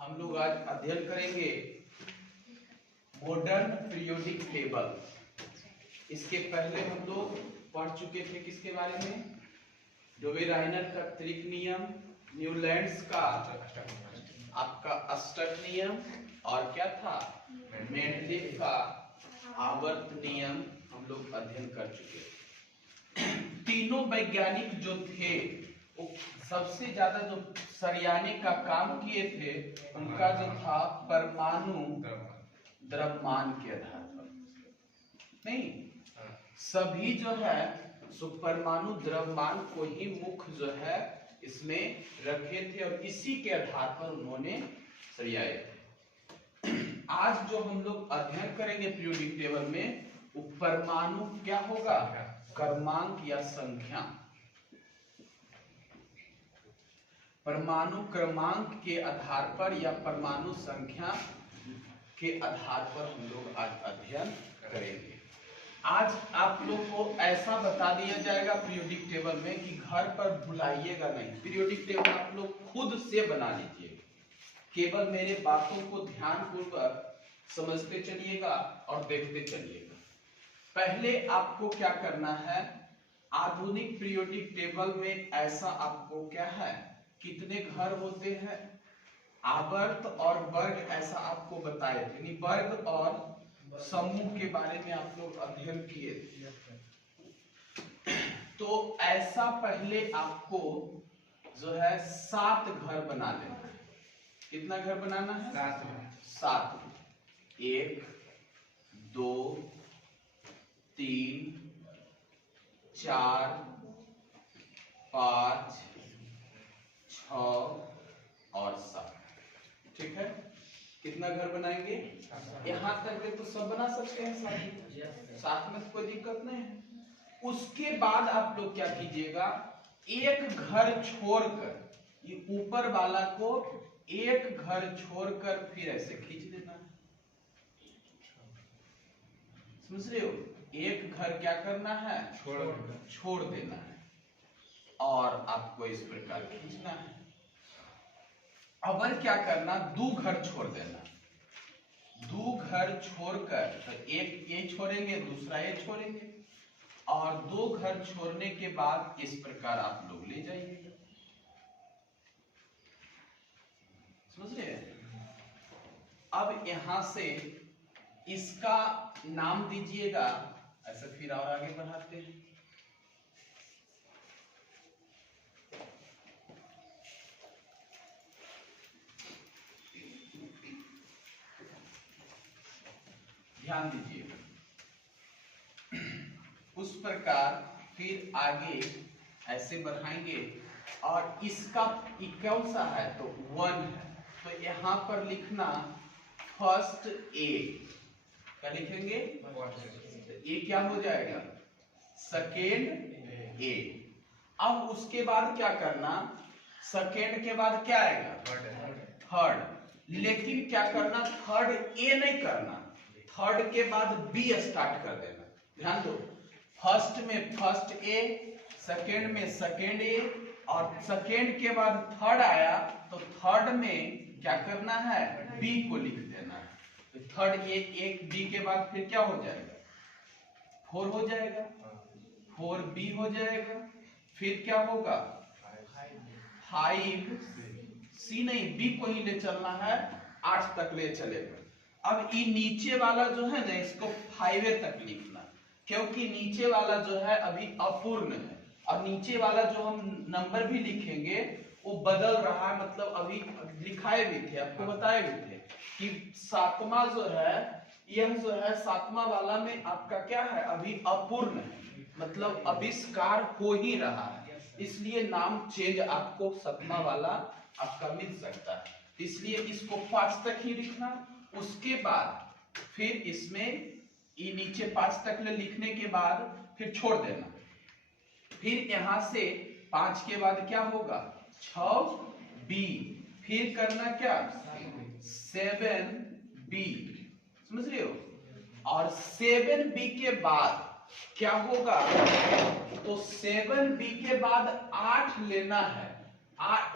हम लोग आज अध्ययन करेंगे मॉडर्न पीरियोडिक टेबल। इसके पहले हम लोग पढ़ चुके थे किसके बारे में? डोबे-राइनर का त्रिक नियम, न्यूलैंड्स का आपका अष्टक नियम और क्या था मेंडलीव का आवर्त नियम हम लोग अध्ययन कर चुके। तीनों वैज्ञानिक जो थे वो सबसे ज्यादा जो सरियाने का काम किए थे उनका जो था परमाणु द्रव्यमान के आधार पर। नहीं, सभी जो है सो परमाणु द्रव्यमान को ही मुख्य जो है इसमें रखे थे और इसी के आधार पर उन्होंने सरियाए थे। आज जो हम लोग अध्ययन करेंगे पीरियोडिक टेबल में वो परमाणु क्या होगा, क्रमांक या संख्या। परमाणु क्रमांक के आधार पर या परमाणु संख्या के आधार पर हम लोग आज अध्ययन करेंगे। आज आप लोग को ऐसा बता दिया जाएगा पीरियोडिक टेबल में कि घर पर भुलाइएगा नहीं। पीरियोडिक टेबल आप लोग खुद से बना लीजिए, केवल मेरे बातों को ध्यानपूर्वक समझते चलिएगा और देखते चलिएगा। पहले आपको क्या करना है, आधुनिक पीरियोडिक टेबल में ऐसा आपको क्या है, कितने घर होते हैं, आवर्त और वर्ग ऐसा आपको बताए थे। यानी वर्ग और समूह के बारे में आप लोग अध्ययन किए थे। तो ऐसा पहले आपको जो है 7 घर बना लेना है। कितना घर बनाना है? 7। 1 2 3 4 5 6 और 7। ठीक है, कितना घर बनाएंगे? यहाँ तक के तो सब बना सकते हैं साथ में, कोई दिक्कत नहीं है। उसके बाद आप लोग क्या कीजिएगा, एक घर छोड़कर ये ऊपर वाला को एक घर छोड़कर फिर ऐसे खींच देना है। समझ रहे हो? एक घर क्या करना है, छोड़ देना है और आपको इस प्रकार खींचना है। अब क्या करना, 2 घर छोड़ देना। 2 घर छोड़कर तो एक ये छोड़ेंगे, दूसरा ये छोड़ेंगे और 2 घर छोड़ने के बाद इस प्रकार आप लोग ले जाइएगा। समझ रहे हैं? अब यहां से इसका नाम दीजिएगा, ऐसा फिर और आगे बढ़ाते हैं। ध्यान दीजिए, उस प्रकार फिर आगे ऐसे बढ़ाएंगे और इसका कौन सा है तो 1 है, तो यहां पर लिखना फर्स्ट ए। क्या लिखेंगे? तो ए क्या हो जाएगा, सेकेंड ए। अब उसके बाद क्या करना, सेकेंड के बाद क्या आएगा, थर्ड। लेकिन क्या करना, थर्ड ए नहीं करना, थर्ड के बाद बी स्टार्ट कर देना। ध्यान दो, फर्स्ट में फर्स्ट ए, सेकेंड में सेकेंड ए और सेकेंड के बाद थर्ड आया तो थर्ड में क्या करना है, बी को लिख देना है। तो थर्ड ए, एक बी के बाद फिर क्या हो जाएगा, 4 हो जाएगा, 4 बी हो जाएगा, फिर क्या होगा 5 सी नहीं, बी को ही ले चलना है, 8 तक ले चलेगा। अब ये नीचे वाला जो है ना इसको 5 तक लिखना, क्योंकि नीचे वाला जो है अभी अपूर्ण है और नीचे वाला जो हम नंबर भी लिखेंगे वो बदल रहा है। मतलब अभी लिखाए भी थे, आपको बताए भी थे कि 7वां जो है, यह जो है 7वां वाला में आपका क्या है, अभी अपूर्ण है, मतलब आविष्कार हो ही रहा है, इसलिए नाम चेंज आपको 7वां वाला आपका मिल सकता है। इसलिए इसको 5 तक ही लिखना। उसके बाद फिर इसमें ये नीचे 5 तक लिखने के बाद फिर छोड़ देना। फिर यहां से 5 के बाद क्या होगा, 6 बी, फिर करना क्या 7 बी। समझ रहे हो? और 7 बी के बाद क्या होगा, तो 7 बी के बाद 8 लेना है।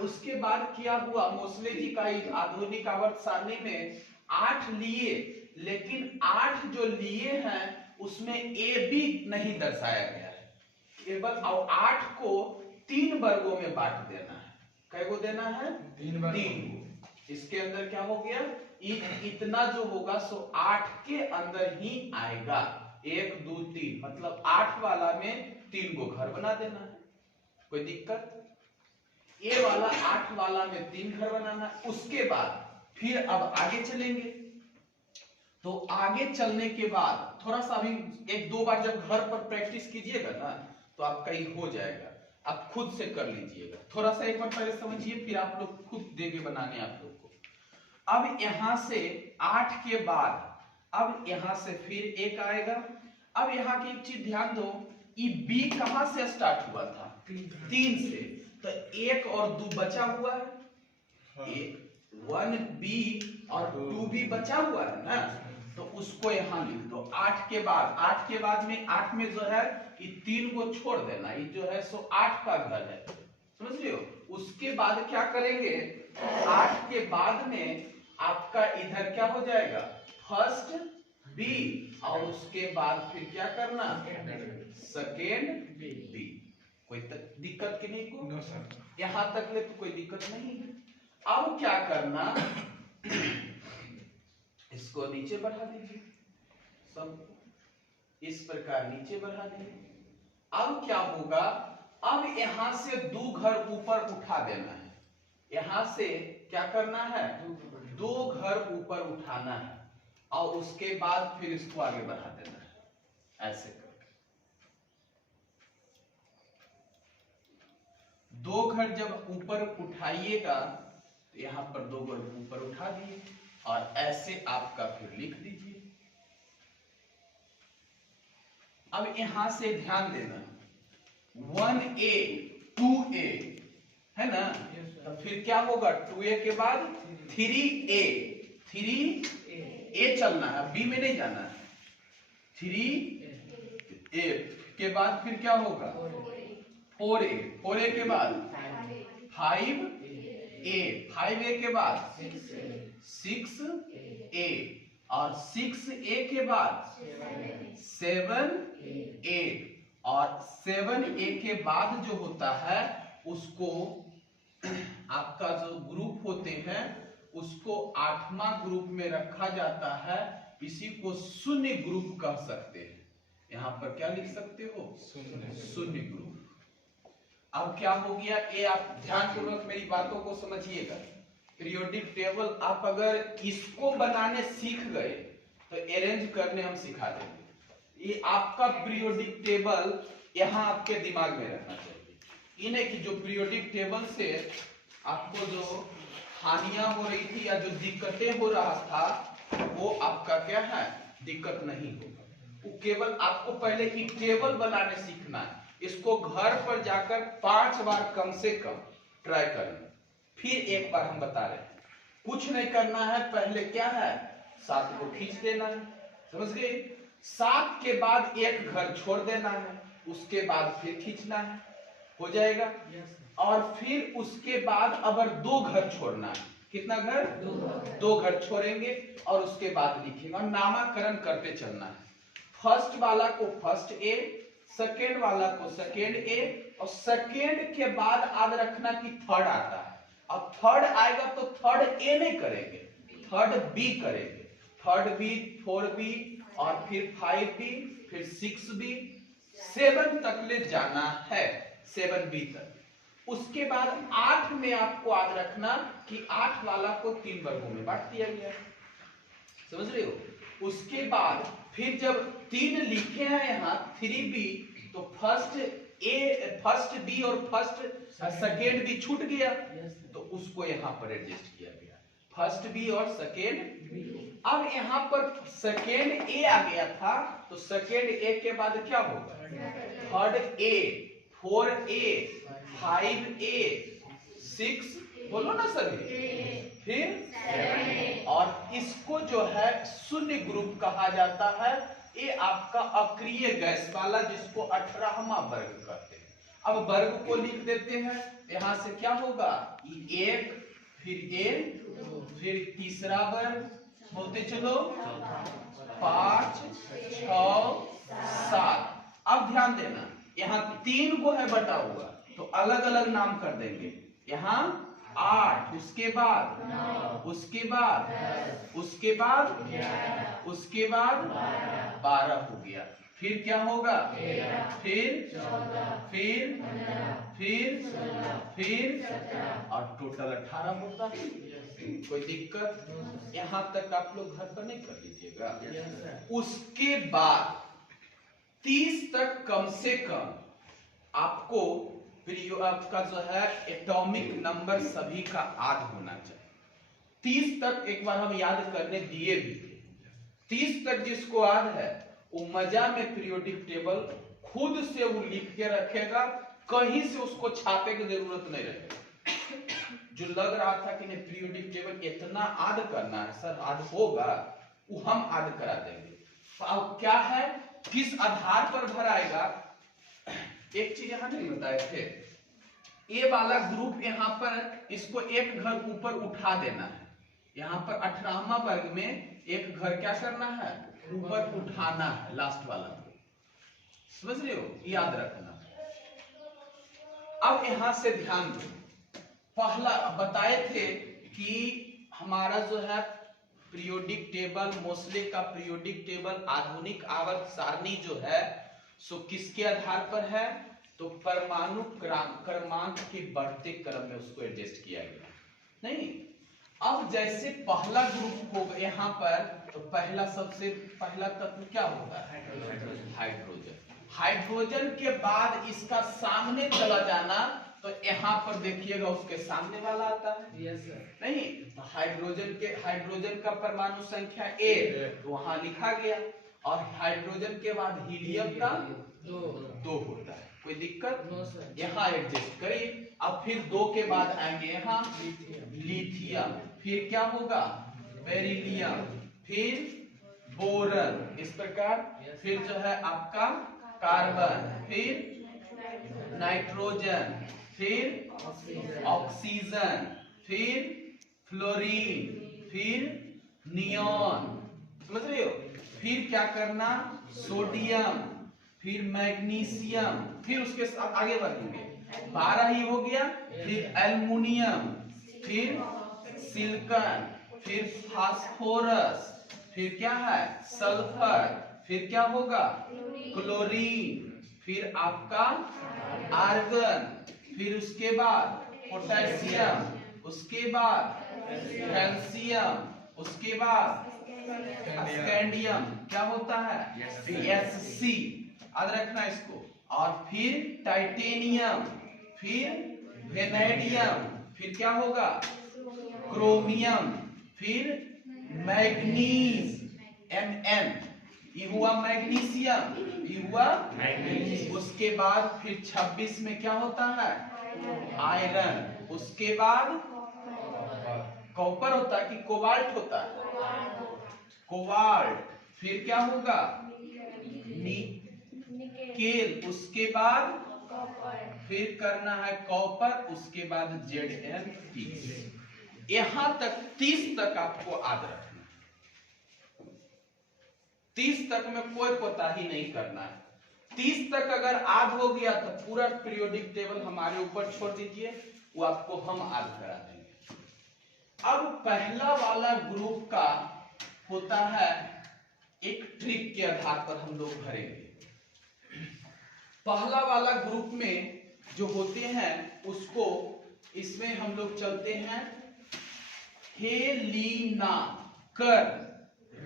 उसके बाद क्या हुआ, मोस्ले जी का आधुनिक आवर्त सारणी में 8 लिए, लेकिन 8 जो लिए हैं उसमें ए बी नहीं दर्शाया गया है, केवल 8 को 3 वर्गों में बांट देना है। कै को देना है? 3 को। इसके अंदर क्या हो गया, इतना जो होगा सो 8 के अंदर ही आएगा। 1 2 3 मतलब 8 वाला में 3 को घर बना देना है, कोई दिक्कत? ए वाला 8 वाला में 3 घर बनाना। उसके बाद फिर अब आगे चलेंगे, तो आगे चलने के बाद थोड़ा सा अभी 1-2 बार जब घर पर प्रैक्टिस कीजिएगा ना तो आपका ये हो जाएगा, आप खुद से कर लीजिएगा। थोड़ा सा एक बार पहले समझिए, फिर आप लोग खुद देंगे बनाने आप लोग को। अब यहां से 8 के बाद अब यहां से फिर 1 आएगा। अब यहाँ की एक चीज ध्यान दो, ये बी कहां से स्टार्ट हुआ था? 3 से, तो 1 और 2 बचा हुआ है, 1 बी और 2 बी बचा हुआ है ना, तो उसको यहाँ लिख दो। 8 के बाद में 8 में जो है ये 3 को छोड़ देना, ये जो है सो 8 का घर है, समझ रहे हो? उसके बाद क्या करेंगे, 8 के बाद में आपका इधर क्या हो जाएगा, फर्स्ट बी, और उसके बाद फिर क्या करना, सेकेंड बी। कोई दिक्कत की नहीं को? यहां तक ले तो कोई दिक्कत नहीं है। अब क्या करना, इसको नीचे बढ़ा दीजिए, सब इस प्रकार नीचे बढ़ा दीजिए। अब क्या होगा, अब यहां से 2 घर ऊपर उठा देना है, यहां से क्या करना है, 2 घर ऊपर उठाना है, और उसके बाद फिर इसको आगे बढ़ा देना है, ऐसे करके। 2 घर जब ऊपर उठाइएगा तो यहां पर 2 घर ऊपर उठा दिए, और ऐसे आपका फिर लिख दीजिए। अब यहां से ध्यान देना, 1a 2a है ना, तो फिर क्या होगा, 2a के बाद 3a चलना है, बी में नहीं जाना है। 3a के बाद फिर क्या होगा, 4a के बाद 5a के बाद 6a, और 6a के बाद 7a, और 7a के बाद जो होता है उसको आपका जो ग्रुप होते हैं उसको 8वां ग्रुप में रखा जाता है, इसी को शून्य ग्रुप कह सकते हैं। यहां पर क्या लिख सकते हो, शून्य ग्रुप। अब क्या हो गया, ये आप ध्यानपूर्वक मेरी बातों को समझिएगा। पीरियोडिक टेबल आप अगर इसको बनाने सीख गए तो अरेंज करने हम सिखा देंगे। ये आपका पीरियोडिक टेबल यहाँ आपके दिमाग में रहना चाहिए, ये नहीं कि जो पीरियोडिक टेबल से आपको जो हानियां हो रही थी या जो दिक्कतें हो रहा था वो आपका क्या है, दिक्कत नहीं होगा। वो केवल आपको पहले ही टेबल बनाने सीखना है। इसको घर पर जाकर 5 बार कम से कम ट्राई करना। फिर एक बार हम बता रहे हैं, कुछ नहीं करना है, पहले क्या है 7 को खींच देना है, समझ गए? 7 के बाद 1 घर छोड़ देना है, उसके बाद फिर खींचना है, हो जाएगा। और फिर उसके बाद अगर 2 घर छोड़ना है, कितना घर, 2 घर छोड़ेंगे, और उसके बाद लिखेंगे और नामकरण करते चलना है। फर्स्ट वाला को फर्स्ट ए, सेकेंड वाला को सेकेंड ए, और सेकेंड के बाद याद रखना कि थर्ड आता है। अब थर्ड आएगा तो थर्ड ए नहीं करेंगे, थर्ड बी करेंगे। थर्ड बी, 4b, और फिर 5b, फिर 6b, 7 तक ले जाना है, 7b तक। उसके बाद 8 में आपको याद रखना कि 8 वाला को 3 वर्गों में बांट दिया गया, समझ रहे हो? उसके बाद फिर जब 3 लिखे हैं यहाँ 3b, तो फर्स्ट बी और सेकेंड बी छूट गया, तो उसको यहाँ पर एडजस्ट किया गया, फर्स्ट बी और सेकेंड बी। अब यहाँ पर सेकेंड ए आ गया था, तो सेकेंड ए के बाद क्या होगा, थर्ड ए, 4a, 5a, 6, बोलो ना सभी, फिर 7, और इसको जो है शून्य ग्रुप कहा जाता है। ये आपका अक्रिय गैस वाला, जिसको 18वां वर्ग कहते हैं। अब वर्ग को लिख देते हैं। यहाँ से क्या होगा, एक, फिर एक, फिर तीसरा वर्ग, बोलते चलो 5, 6, 7। अब ध्यान देना, यहाँ 3 को है बटा हुआ तो अलग अलग नाम कर देंगे। यहाँ 8, उसके बाद 9, उसके बाद 10, उसके बाद 11, उसके बाद 12 हो गया। फिर क्या होगा, 13, फिर 14, फिर 15, फिर 16, फिर 17 और टोटल 18 होता है। कोई दिक्कत? यहाँ तक आप लोग घर पर नहीं कर लीजिएगा। उसके बाद 30 तक कम से कम आपको आपका जो है एटॉमिक नंबर सभी का आद होना चाहिए। 30 तक एक बार हम याद करने दिए भी थे। 30 तक जिसको आद है वो मजा में पीरियोडिक टेबल खुद से वो लिख के रखेगा, कहीं से उसको छापे की जरूरत नहीं रहेगी। जो लग रहा था कि नहीं पीरियोडिक टेबल इतना आद करना है सर, आद होगा, वो हम आद करा देंगे। अब क्या है, किस आधार पर भराएगा, एक चीज यहाँ नहीं बताए थे। ए वाला ग्रुप यहाँ पर इसको एक घर ऊपर उठा देना है। यहाँ पर 18वां वर्ग में एक घर क्या करना है, ऊपर उठाना है, लास्ट वाला को। समझ रहे हो, याद रखना। अब यहाँ से ध्यान दो, पहला बताए थे कि हमारा जो है पीरियोडिक टेबल, मोस्ले का पीरियोडिक टेबल आधुनिक आवर्त सारणी जो है सो किसके आधार पर है, तो परमाणु क्रमांक के बढ़ते क्रम में उसको एडजस्ट किया गया। नहीं, अब जैसे पहला ग्रुप होगा यहाँ पर, तो पहला सबसे पहला तत्व क्या होगा, हाइड्रोजन। हाइड्रोजन के बाद इसका सामने चला जाना, तो यहाँ पर देखिएगा उसके सामने वाला आता है। Yes sir. नहीं, तो हाइड्रोजन का परमाणु संख्या 1 तो वहां लिखा गया, और हाइड्रोजन के बाद हीलियम का 2 होता है। कोई दिक्कत? यहाँ एडजस्ट करिए। अब फिर 2 के बाद आएंगे यहाँ लिथियम, फिर क्या होगा बेरिलियम, फिर बोरन, इस प्रकार। फिर जो है आपका कार्बन, फिर नाइट्रोजन, फिर ऑक्सीजन, फिर फ्लोरीन, फिर नियॉन। समझ रहे हो? फिर क्या करना, सोडियम, फिर मैग्नीशियम, फिर उसके साथ आगे बढ़ेंगे, 12 ही हो गया। फिर एल्युमिनियम, फिर सिलिकॉन, फिर फास्फोरस, फिर क्या है सल्फर, फिर क्या होगा क्लोरीन, फिर आपका आर्गन, फिर उसके बाद पोटेशियम, उसके बाद कैल्शियम, उसके बाद स्कैंडियम, क्या होता है Sc, याद रखना इसको। और फिर टाइटेनियम, फिर वेनेडियम, फिर क्या होगा क्रोमियम, फिर मैग्नीज Mn, ये हुआ मैग्नीशियम, ये हुआ मैग्नीज। उसके बाद फिर 26 में क्या होता है आयरन, उसके बाद कॉपर होता है कि कोबाल्ट होता है, कोबाल्ट, फिर क्या होगा निकेल, उसके बाद फिर करना है कॉपर, उसके बाद Zn। यहां तक 30 तक आपको याद रखना, 30 तक में कोई कोताही नहीं करना है। 30 तक अगर याद हो गया तो पूरा पीरियोडिक टेबल हमारे ऊपर छोड़ दीजिए, वो आपको हम याद करा देंगे। अब पहला वाला ग्रुप का होता है एक ट्रिक के आधार पर हम लोग भरेंगे। पहला वाला ग्रुप में जो होते हैं उसको इसमें हम लोग चलते हैं हेलिना कर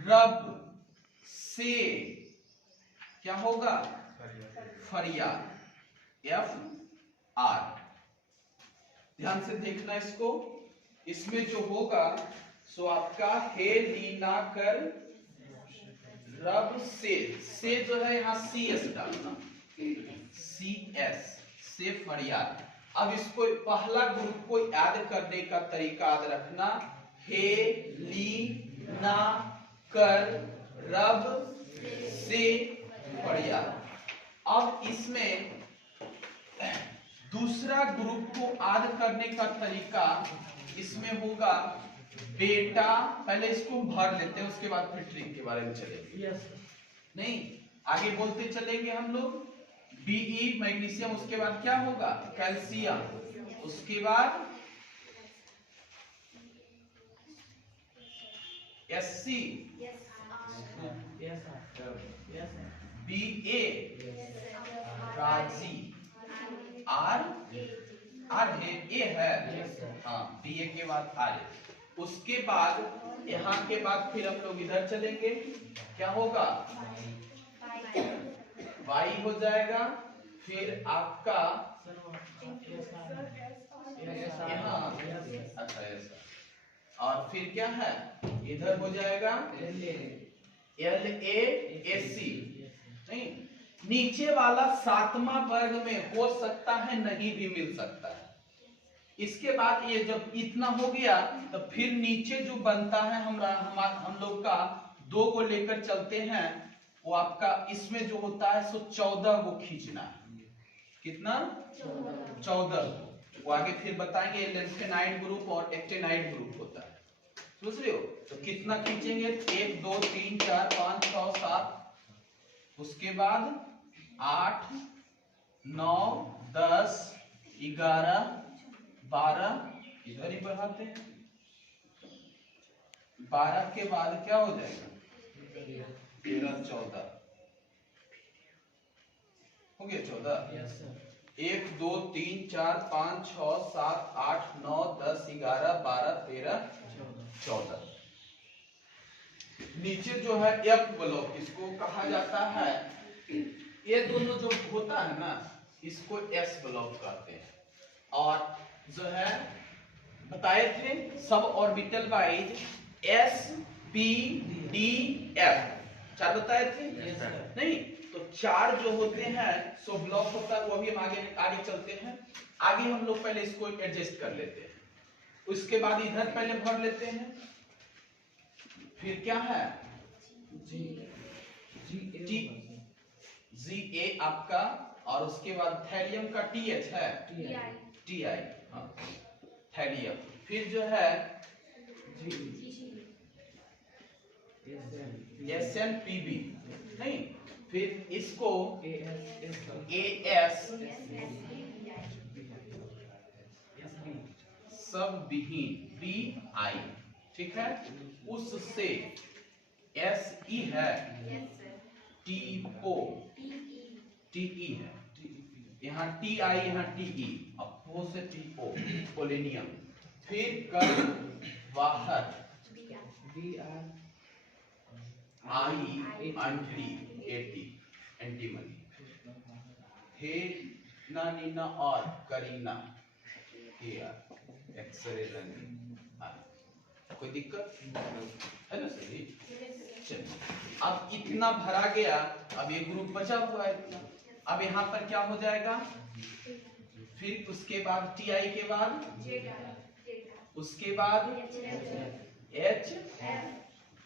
रब से क्या होगा फरियाद, Fr। ध्यान से देखना इसको, इसमें जो होगा सो आपका हेलिना कर रब से जो है यहाँ CS डालना, CS से फरियाद। अब इसको पहला ग्रुप को याद करने का तरीका याद रखना, हे ली ना कर रब से फरियाद। अब इसमें दूसरा ग्रुप को ऐड करने का तरीका इसमें होगा बेटा, पहले इसको भर लेते हैं उसके बाद फिर ट्रिक के बारे में चलेंगे। नहीं, आगे बोलते चलेंगे हम लोग। Be मैग्नीशियम, उसके बाद क्या होगा कैल्शियम, उसके बाद Sc, Ba राजी, आर है ए है, हाँ Ba के बाद आर। उसके बाद यहाँ के बाद फिर हम लोग इधर चलेंगे, क्या होगा Y हो जाएगा, फिर आपका यहाँ अच्छा ऐसा, और फिर क्या है इधर हो जाएगा LAAC। नहीं, नीचे वाला सातवां वर्ग में हो सकता है, नहीं भी मिल सकता है। इसके बाद ये जब इतना हो गया तो फिर नीचे जो बनता है हम लोग का दो को लेकर चलते हैं, वो आपका इसमें जो होता है सो 14 को खींचना है। कितना 14 को, वो आगे फिर बताएंगे। लेंथेनाइड ग्रुप और एक्टेनाइड ग्रुप होता है, समझ रहे हो। तो कितना खींचेंगे 1 2 3 4 5 6 7, उसके बाद 8 9 10 11 12, इधर ही बढ़ाते हैं। 12 के बाद क्या हो जाएगा 13 14 हो गया 14। 1 2 3 4 5 6 7 8 9 10 11 12 13 14। नीचे जो है F ब्लॉक, इसको कहा जाता है, ये दोनों जो होता है ना इसको S ब्लॉक कहते हैं। और जो है बताए थे सब ऑर्बिटल वाइज SPDF 4 बताए थे। नहीं तो 4 जो होते हैं सो ब्लॉक होता है, वो भी हम आगे चलते हैं। आगे हम लोग पहले इसको एडजस्ट कर लेते हैं, उसके बाद इधर पहले भर लेते हैं। फिर क्या है GA आपका, और उसके बाद थैलियम का TH है TI, हाँ थैलियम। फिर जो है SNPB, नहीं फिर इसको AS सब विहीन BI, ठीक है। उससे SE है, TO TE है, यहाँ TI यहाँ TE, अब से TO पोलेनियम। फिर कर बाहर एंटीमनी। हे ना नीना और करीना एक्सरे रंग, कोई दिक्कत है ना सही। चलिए अब इतना भरा गया, अब ये ग्रुप बचा हुआ है इतना। अब यहाँ पर क्या हो जाएगा, फिर उसके बाद TI के बाद, उसके बाद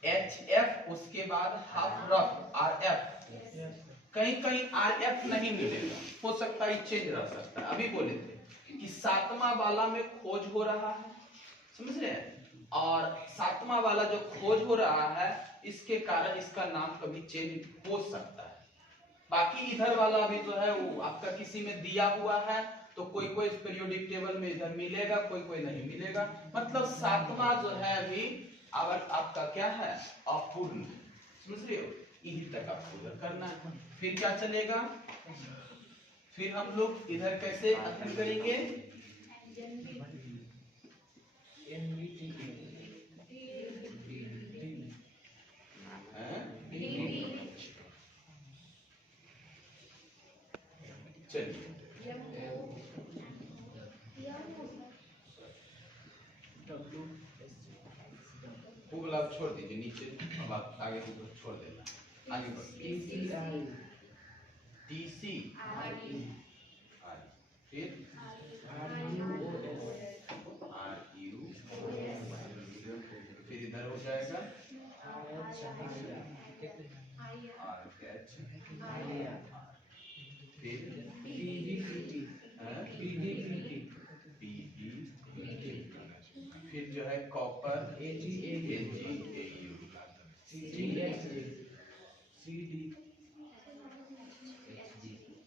HF, उसके बाद हाफ रफ RF। कहीं कहीं RF नहीं मिलेगा, हो सकता है चेंज रह सकता है। अभी बोले थे कि 7वां वाला में खोज हो रहा है, समझ रहे हैं, और 7वां वाला जो खोज हो रहा है इसके कारण इसका नाम कभी चेंज हो सकता है। बाकी इधर वाला अभी जो है वो आपका किसी में दिया हुआ है, तो कोई कोई पीरियोडिक टेबल में इधर मिलेगा, कोई कोई नहीं मिलेगा। मतलब 7वां जो है अभी आपका क्या है अपूर्ण, समझ रहे हो, यही तक आपको इधर करना है। फिर क्या चलेगा, फिर हम लोग इधर कैसे अध्ययन करेंगे, चलिए वो वाला आप छोड़ दीजिए नीचे, अब आप आगे को छोड़ देना, आगे बढ़िए। TC फिर RU, फिर इधर हो जाएगा RH, फिर फिर जो है कॉपर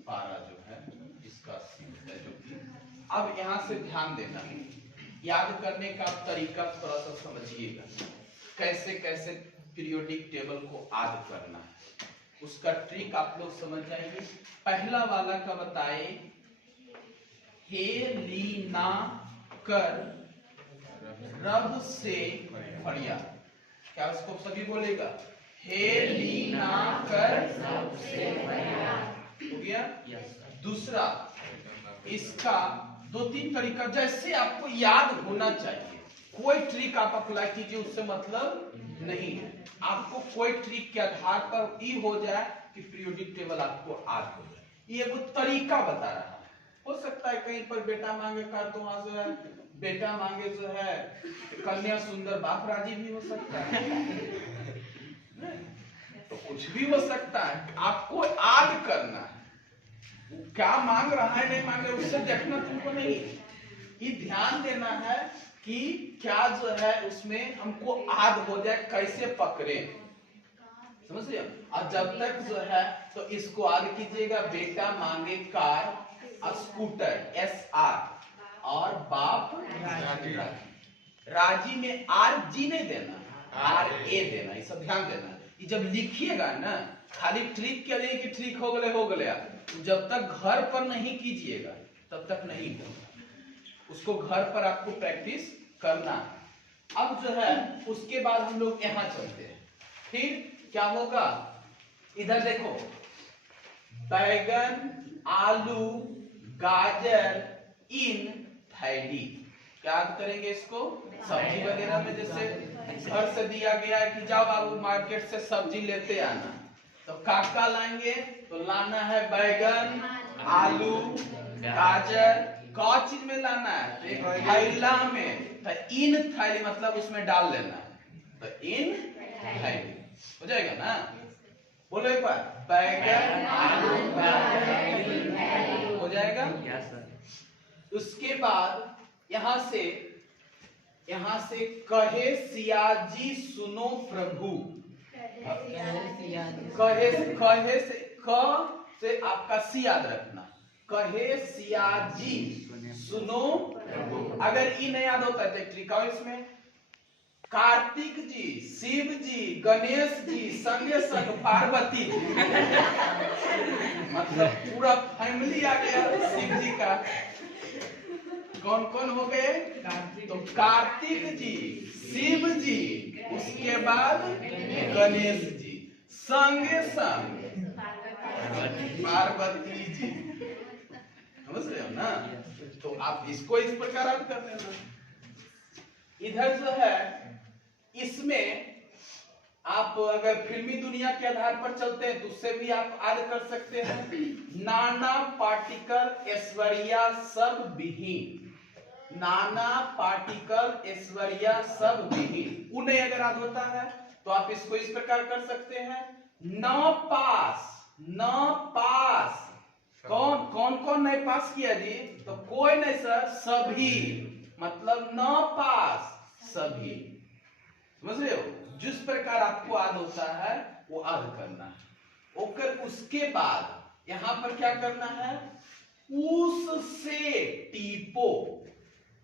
पारा जो है इसका सी है जो कि अब यहाँ से ध्यान देना है, याद करने का तरीका थोड़ा सा समझिएगा, कैसे कैसे पीरियोडिक टेबल को याद करना है, उसका ट्रिक आप लोग समझ जाएंगे। पहला वाला का बताए, हे लीना कर रब से फरिया, क्या उसको सभी बोलेगा? हे लीना कर रब से फरिया, हो गया। दूसरा, इसका दो तीन तरीका जैसे आपको याद होना चाहिए, कोई ट्रिक आप अप्लाई कीजिए उससे मतलब नहीं है, आपको कोई ट्रिक के आधार पर ये हो जाए कि पीरियोडिक टेबल आपको याद हो जाए, ये एक तरीका बता रहा है। हो सकता है कहीं पर बेटा मांगे कार तो वहां जो है बेटा मांगे जो है कन्या सुंदर, बाप राजी भी हो सकता है तो कुछ भी हो सकता है, आपको याद करना है क्या मांग रहा है नहीं मांग रहा उससे देखना तुमको नहीं, ये ध्यान देना है कि क्या जो है उसमें हमको याद हो जाए कैसे पकड़े, समझ रहे? और जब तक जो है तो इसको याद कीजिएगा, बेटा मांगे कार स्कूटर SR और बाप राजी में RG नहीं देना, RA देना, ये सब ध्यान देना। ये जब लिखिएगा ना खाली ट्रिक के लिए कि ट्रिक हो गया, जब तक घर पर नहीं कीजिएगा तब तक नहीं होगा, उसको घर पर आपको प्रैक्टिस करना है। अब जो है उसके बाद हम लोग यहाँ चलते हैं, फिर क्या होगा, इधर देखो, बैगन आलू गाजर इन थैली, याद करेंगे इसको सब्जी वगैरह में, जैसे घर से दिया गया है कि जाओ बाबू मार्केट से सब्जी लेते आना, तो काका लाएंगे तो लाना है बैगन आलू गाजर, कौन चीज में लाना है? एक थैला में, तो इन थैली मतलब उसमें डाल लेना है, तो इन थैली हो जाएगा ना, बोलो एक बार, बैगन आलू गाजर हो जाएगा। उसके बाद यहाँ से कहे सियाजी सुनो प्रभु, कहे से आपका सी याद रखना, कहे सियाजी सुनो प्रभु, अगर ई नहीं याद होता है तो ट्रिक इसमें, कार्तिक जी शिव जी गणेश जी संगे संग पार्वती जी मतलब पूरा फैमिली आ गया शिव जी का, कौन कौन हो गए? तो कार्तिक जी शिव जी, उसके बाद गणेश जी, संगे संग पार्वती जी, समझ रहे हो ना? तो आप इसको इस प्रकार आप कर लेना। इधर जो है इसमें आप अगर फिल्मी दुनिया के आधार पर चलते हैं तो उससे भी आप याद कर सकते हैं, नाना पार्टिकल ऐश्वर्या सब विहीन, नाना पार्टिकल ऐश्वर्या सब विहीन, उन्हें अगर याद होता है तो आप इसको इस प्रकार कर सकते हैं, न पास, कौन नहीं पास किया जी? तो कोई नहीं सर, सभी, मतलब न पास सभी, समझ रहे हो? जिस प्रकार आपको याद होता है वो याद करना है। ओकर उसके बाद यहां पर क्या करना है, उससे टीपो,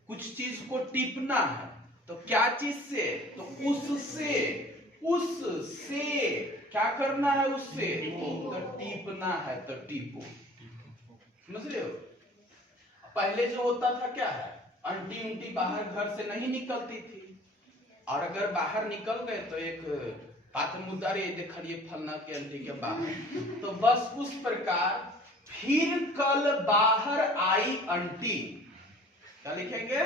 कुछ चीज को टीपना है, तो क्या चीज से? तो उससे क्या करना है, उससे तो टीपना है, तो टीपो, समझ रहे हो? पहले जो होता था क्या है, आंटी उंटी बाहर घर से नहीं निकलती थी, और अगर बाहर निकल गए तो एक पात्र मुद्दा रे देखिए फलना के आंटी के बाहर, तो बस उस प्रकार फिर कल बाहर आई आंटी, क्या लिखेंगे?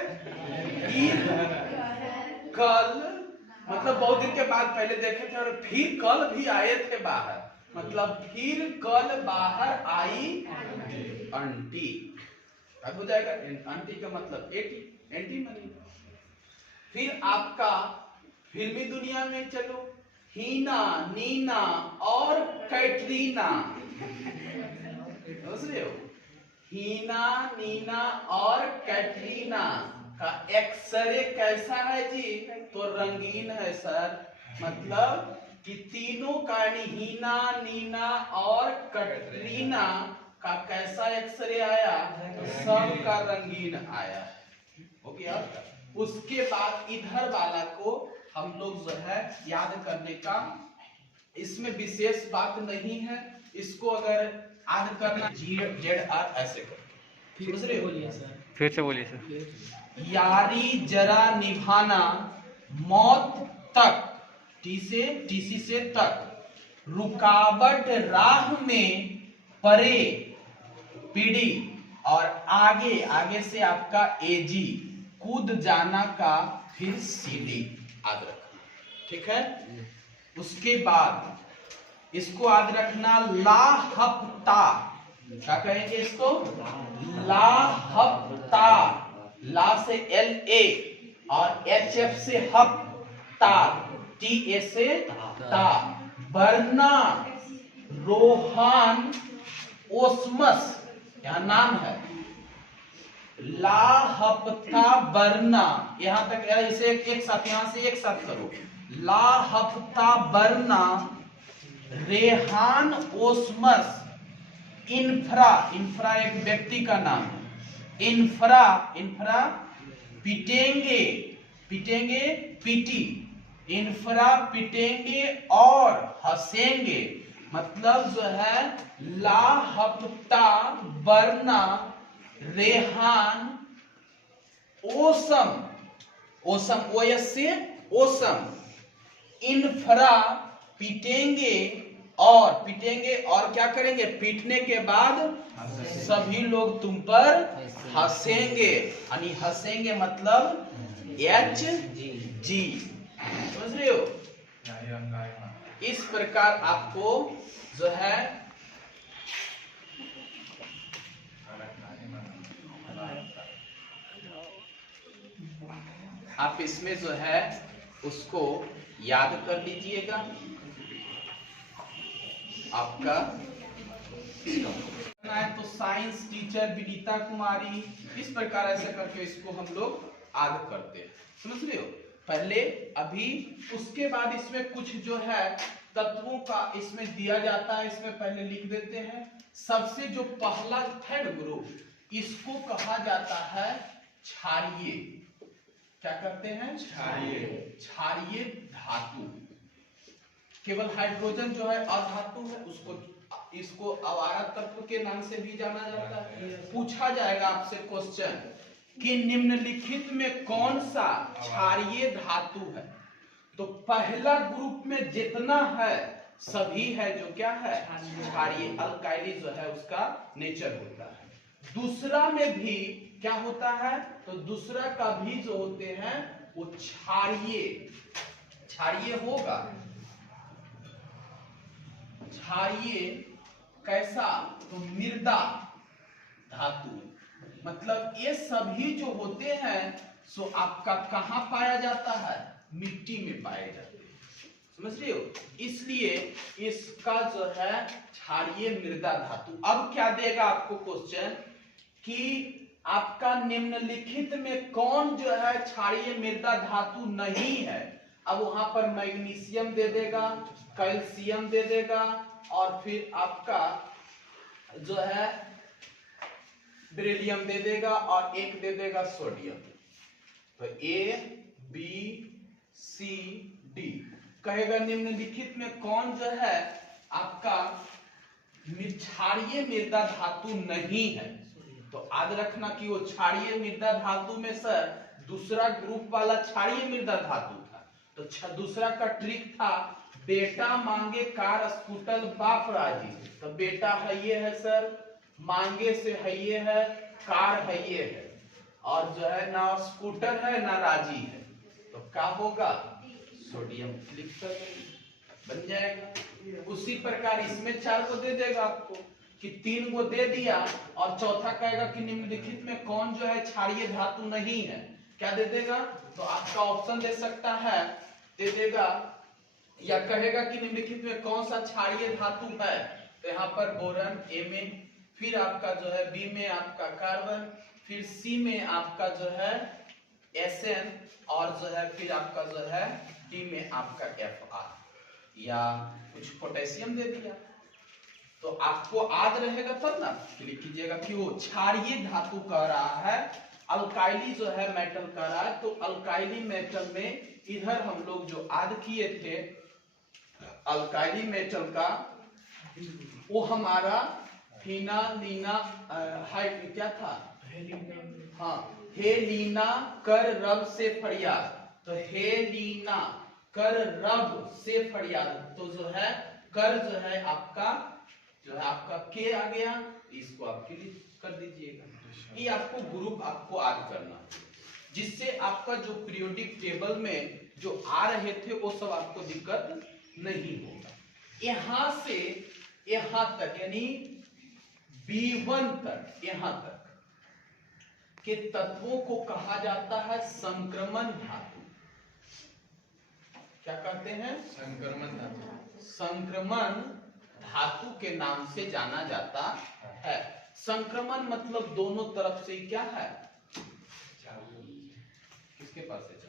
कल मतलब बहुत दिन के बाद पहले देखे थे, और फिर कल भी आए थे बाहर, मतलब फिर कल बाहर आई आंटी, अब हो जाएगा आंटी का मतलब एंटी मनी। फिर आपका फिल्मी दुनिया में चलो, हीना नीना और कैटरीना, समझ रहे हो? हीना नीना और कैटरीना, का एक्सरे कैसा है जी? तो रंगीन है सर। मतलब कि तीनों का हीना, नीना और कटरीना का कैसा एक्सरे आया? सब का रंगीन आया। हो गया। उसके बाद इधर वाला को हम लोग जो है याद करने का, इसमें विशेष बात नहीं है। इसको अगर याद करना GZR ऐसे करके, समझ रहे हो? फिर से बोलिए सर। यारी जरा निभाना मौत तक, टीसी से तक, रुकावट राह में परे पीढ़ी, और आगे से आपका AG, कूद जाना का फिर CD याद रखना। ठीक है। उसके बाद इसको याद रखना लाहफ्ता, क्या कहेंगे इसको? लाहफ्ता, ला से LA और HF से हफ्ता, TA से ता, बरना, रोहान, ओस्मस, यहाँ नाम है। लाहफ्ता बरना, यहां तक इसे एक साथ, यहां से एक साथ करो। लाहफ्ता बरना, रेहान, ओस्मस, इंफ्रा, इंफ्रा एक व्यक्ति का नाम है। इंफ्रा पिटेंगे, पीटी, इंफ्रा पिटेंगे और हंसेंगे। मतलब जो है लाहफ्ता बरना, रेहान, ओसम, OS से ओसम, इंफ्रा पीटेंगे और क्या करेंगे? पीटने के बाद सभी लोग तुम पर हंसेंगे। यानी हंसेंगे मतलब HG, समझ रहे हो? इस प्रकार आपको जो है आप इसमें जो है उसको याद कर लीजिएगा। आपका तो साइंस टीचर विनीता कुमारी, इस प्रकार ऐसे करके इसको हम लोग याद करते हैं। समझ रहे हो? पहले अभी उसके बाद इसमें कुछ जो है तत्वों का इसमें दिया जाता है, इसमें पहले लिख देते हैं। सबसे जो पहला थर्ड ग्रुप, इसको कहा जाता है क्षारीय। क्या करते हैं? क्षारीय धातु। केवल हाइड्रोजन जो है अधातु है, इसको अवारा तत्व के नाम से भी जाना जाता है। पूछा जाएगा आपसे क्वेश्चन कि निम्नलिखित में कौन सा क्षारीय धातु है? तो पहला ग्रुप में जितना है सभी है जो क्या है? क्षारीय। अल्काइली जो है उसका नेचर होता है। दूसरा में भी क्या होता है? तो दूसरा का भी जो होते हैं वो क्षारीय होगा। क्षारीय कैसा? तो मृदा धातु। मतलब ये सभी जो होते हैं सो आपका कहां पाया जाता है? मिट्टी में पाए जाते हैं। समझ रहे हो? इसलिए इसका जो है क्षारीय मृदा धातु। अब क्या देगा आपको क्वेश्चन कि आपका निम्नलिखित में कौन जो है क्षारीय मृदा धातु नहीं है? अब वहां पर मैग्नीशियम दे देगा, कैल्शियम दे देगा, और फिर आपका जो है बेरिलियम दे देगा, और एक दे देगा सोडियम। तो ABCD कहेगा निम्नलिखित में कौन जो है आपका क्षारीय मृदा धातु नहीं है? तो याद रखना कि वो क्षारीय मृदा धातु में सर दूसरा ग्रुप वाला क्षारीय मृदा धातु था। तो दूसरा का ट्रिक था बेटा मांगे कार स्कूटर बाप राजी। तो बेटा है ये है सर, मांगे से है ये है, कार है ये है, और जो है ना स्कूटर है ना राजी है। तो क्या होगा? सोडियम क्लिक कर बन जाएगा। उसी प्रकार इसमें 4 को दे देगा आपको कि 3 को दे दिया, और चौथा कहेगा कि निम्नलिखित में कौन जो है क्षारीय धातु नहीं है? क्या दे देगा? तो आपका ऑप्शन दे सकता है, दे देगा या कहेगा कि निम्नलिखित में कौन सा क्षारीय धातु है? तो यहाँ पर बोरन A में, फिर आपका जो है B में आपका कार्बन, फिर C में आपका जो है Sn और जो है फिर आपका जो है डी में आपका Fr या कुछ पोटेशियम दे दिया तो आपको याद रहेगा तब ना क्लिक कीजिएगा कि वो क्षारीय धातु कह रहा है, अल्काइली जो है मेटल कह रहा है। तो अल्काइली मेटल में इधर हम लोग जो याद किए थे अल्काइली मेटल का वो हमारा फिनालीना क्या था, हाँ हेलीना कर रब से फरियाद, तो हेलीना कर रब से फरियाद, तो जो है कर जो है आपका के आ गया, इसको आप क्लिक कर दीजिएगा। ये आपको ग्रुप आपको याद करना जिससे आपका जो पीरियोडिक टेबल में जो आ रहे थे वो सब आपको दिक्कत नहीं होगा। यहां से यहां तक यानी B1 तक यहां तक के तत्वों को कहा जाता है संक्रमण धातु। क्या कहते हैं? संक्रमण धातु। संक्रमण धातु के नाम से जाना जाता है। संक्रमण मतलब दोनों तरफ से क्या है, किसके पास है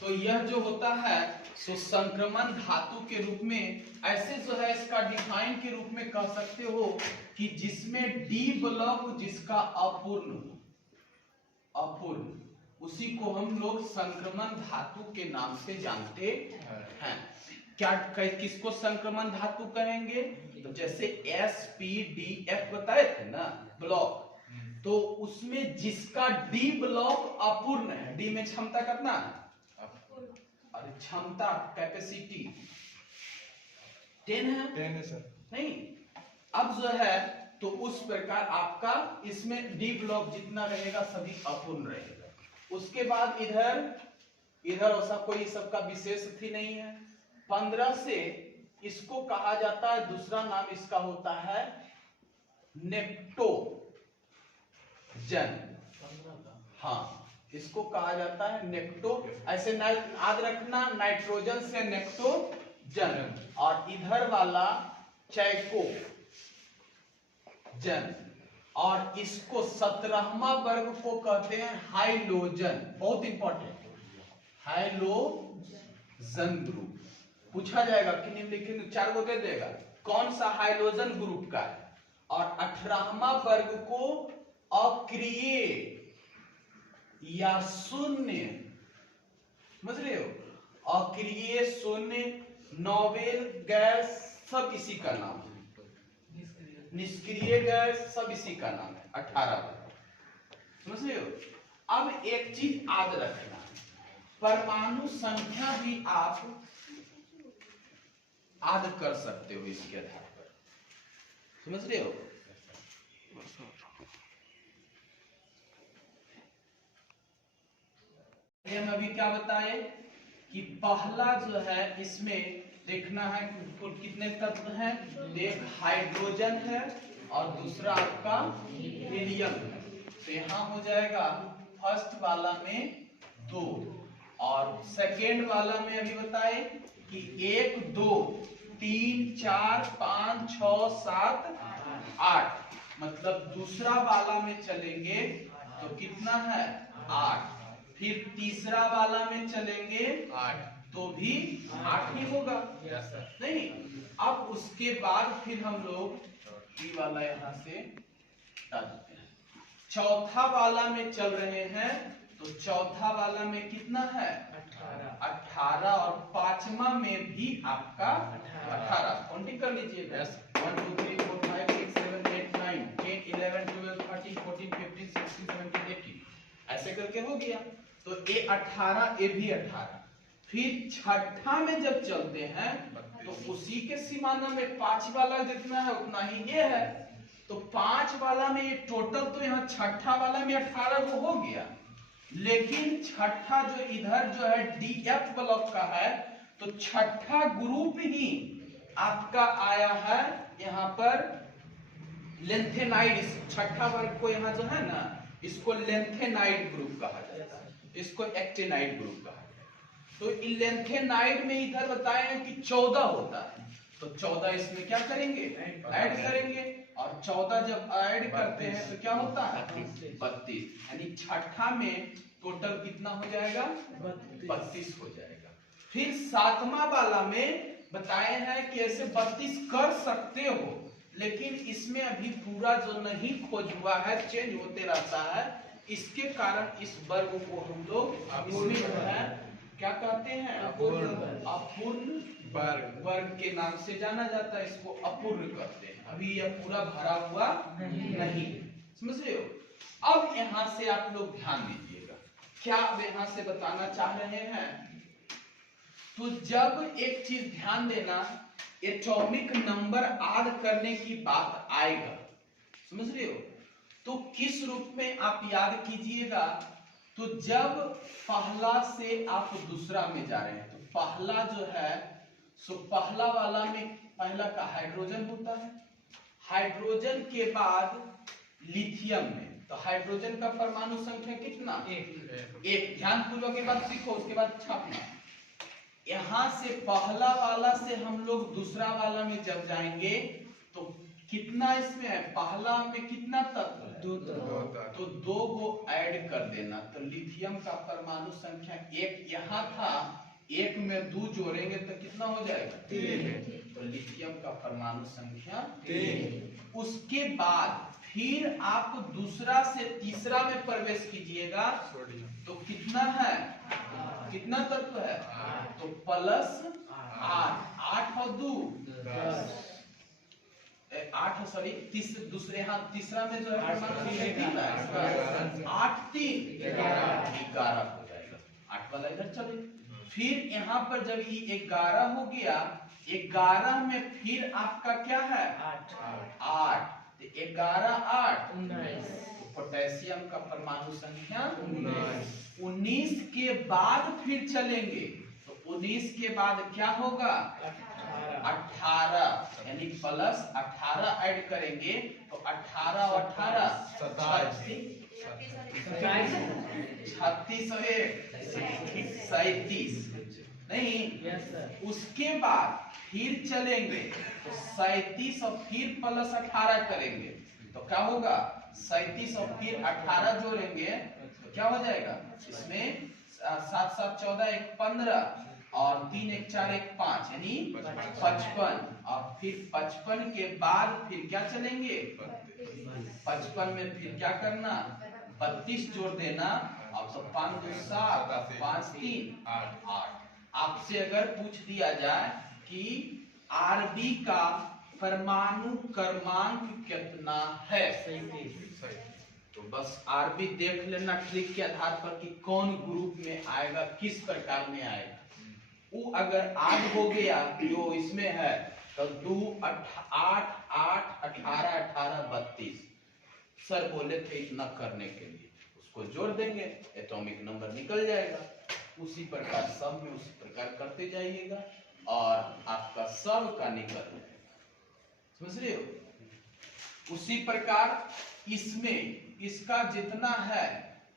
तो यह जो होता है सो संक्रमण धातु के रूप में ऐसे जो है इसका डिफाइन के रूप में कह सकते हो कि जिसमें डी ब्लॉक जिसका अपूर्ण हो, अपूर्ण उसी को हम लोग संक्रमण धातु के नाम से जानते हैं। क्या किसको संक्रमण धातु कहेंगे? तो जैसे SPDF बताए थे ना ब्लॉक, तो उसमें जिसका डी ब्लॉक अपूर्ण है, डी में क्षमता कितना है, अरे क्षमता कैपेसिटी 10 है, 10 है सर। नहीं अब जो है तो उस प्रकार आपका इसमें डी ब्लॉक जितना रहेगा सभी अपूर्ण रहेगा। उसके बाद इधर ऐसा कोई सबका विशेष थी नहीं है। 15 से इसको कहा जाता है, दूसरा नाम इसका होता है नेप्टोजन। हाँ इसको कहा जाता है नेप्टो, ऐसे याद रखना नाइट्रोजन से नेप्टोजन, और इधर वाला चैकोजन, और इसको 17वां वर्ग को कहते हैं हाइलोजन। बहुत इंपॉर्टेंट, हाइलोजन ग्रुप पूछा जाएगा कि निम्नलिखित 4 को दे देगा कौन सा हाइलोजन ग्रुप का है। और 18वां वर्ग को अक्रिय या शून्य, समझ रहे हो, अक्रिय, शून्य, नोबेल गैस सब इसी का नाम है, निष्क्रिय गैस सब इसी का नाम है। 18 समझ रहे हो। अब एक चीज याद रखना, परमाणु संख्या भी आप याद कर सकते हो इसके आधार पर, समझ रहे हो। हम अभी क्या बताए कि पहला जो है इसमें देखना है कुल कितने तत्व हैं, एक हाइड्रोजन है और दूसरा आपका हीलियम है। तो यहाँ हो जाएगा फर्स्ट वाला में 2 और सेकेंड वाला में अभी बताए कि 1 2 3 4 5 6 7 8, मतलब दूसरा वाला में चलेंगे तो कितना है 8, फिर तीसरा वाला में चलेंगे 8 तो भी 8 ही होगा, नहीं। अब उसके बाद फिर हम लोग ये वाला यहाँ से डालते हैं। चौथा वाला में चल रहे हैं तो चौथा वाला में कितना है 18 और पांचवा में भी आपका 18। काउंटिंग कर लीजिए 1 2 3 4 5 6 7 8 9 10 11 12 13 14 15 16 17 18 ऐसे करके हो गया। तो ये 18, ये भी 18। फिर छठा में जब चलते हैं तो उसी के सीमाना में 5 वाला जितना है उतना ही ये है। तो 5 वाला में ये टोटल तो यहाँ छठा वाला में 18 को हो गया, लेकिन छठा जो इधर जो है DF ब्लॉक का है तो छठा ग्रुप ही आपका आया है यहाँ पर लेंथेनाइड। छठा वर्ग को यहाँ जो है ना इसको लेंथेनाइड ग्रुप कहा जाता है, इसको एक्टिनाइड ग्रुप कहा जाता है। तो लेंथेनाइड में इधर बताए हैं कि 14 होता है, तो 14 इसमें क्या करेंगे, ऐड करेंगे, और 14 जब ऐड करते हैं तो क्या होता है 32, यानी छठा में टोटल कितना हो जाएगा 32 हो जाएगा। फिर सातवां वाला में बताए हैं कि ऐसे 32 कर सकते हो, लेकिन इसमें अभी पूरा जो नहीं खोज हुआ है, चेंज होते रहता है, इसके कारण इस वर्ग को हम लोग इसमें जो है क्या कहते हैं, अपूर्ण वर्ग के नाम से जाना जाता है, इसको अपूर्ण कहते हैं। अभी यह पूरा भरा हुआ नहीं, समझ रहे हो। अब यहाँ से आप लोग ध्यान दीजिएगा, क्या अब यहाँ से बताना चाह रहे हैं, तो जब एक चीज ध्यान देना, एटॉमिक नंबर ऐड करने की बात आएगा, समझ रहे हो, तो किस रूप में आप याद कीजिएगा, तो जब पहला से आप दूसरा में जा रहे हैं, तो पहला जो है सो पहला वाला में पहला का हाइड्रोजन होता है, हाइड्रोजन के बाद लिथियम में, तो हाइड्रोजन का परमाणु संख्या कितना, एक। ध्यान पूर्वक के बाद सीखो, उसके बाद छापना। यहाँ से पहला वाला से हम लोग दूसरा वाला में जब जाएंगे तो कितना इसमें है, पहला में कितना तत्व है, तो 2 को ऐड कर देना, तो लिथियम का परमाणु संख्या 1 यहाँ था, 1 में 2 जोड़ेंगे तो कितना हो जाएगा 3, तो लिथियम का परमाणु संख्या 3। उसके बाद फिर आप दूसरा से तीसरा में प्रवेश कीजिएगा, तो कितना है, कितना तत्व है, तो प्लस 8 और 2 8, सॉरी दूसरे हाथ तीसरा में जो है 8 3 11 हो जाएगा, 8 वाला इधर चले। फिर यहाँ पर जब ये 11 हो गया, 11 में फिर आपका क्या है 8, तो 11 8 19, पोटेशियम का परमाणु संख्या 19 के बाद फिर चलेंगे, तो 19 के बाद क्या होगा 18, यानी प्लस 18 ऐड करेंगे, तो 18 और 18 36 37 नहीं, उसके बाद फिर चलेंगे तो 37 और फिर प्लस 18 करेंगे, तो क्या होगा 37 और फिर 18 जोड़ेंगे तो क्या हो जाएगा, इसमें 7 7 14 1 15 और 3 1 4 1 5, यानी 55, और फिर 55 के बाद फिर क्या चलेंगे, 55 में फिर क्या करना 32 जोड़ देना, अब तो 5 2 7 5 3 8। आपसे अगर पूछ दिया जाए कि आरबी का परमाणु क्रमांक कितना है, तो बस आरबी देख लेना ट्रिक के आधार पर कि कौन ग्रुप में आएगा, किस प्रकार में आएगा। वो अगर 8 हो गया जो इसमें है, तो 2 8 8 18 18 32, सर बोले थे इतना करने के लिए, उसको जोड़ देंगे, एटॉमिक नंबर निकल जाएगा। उसी प्रकार सब में उसी प्रकार करते जाइएगा और आपका सब का निकल जाएगा, समझ रहे हो। उसी प्रकार इसमें इसका जितना है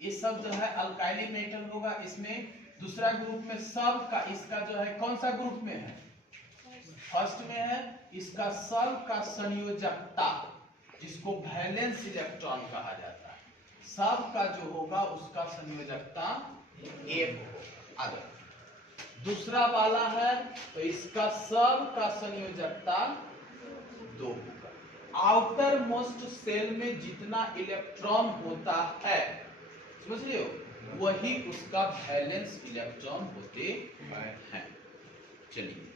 ये सब जो है अल्काइली मेटल होगा, इसमें दूसरा ग्रुप में सब का, इसका जो है कौन सा ग्रुप में है, फर्स्ट में है, इसका सब का संयोजकता जिसको वैलेंस इलेक्ट्रॉन कहा जाता है, सब का जो होगा उसका संयोजकता 1 हो। अगर दूसरा वाला है तो इसका सब का संयोजकता 2 होगा। आउटर मोस्ट सेल में जितना इलेक्ट्रॉन होता है, समझ रहे हो, वही उसका वैलेंस इलेक्ट्रॉन होते हैं। चलिए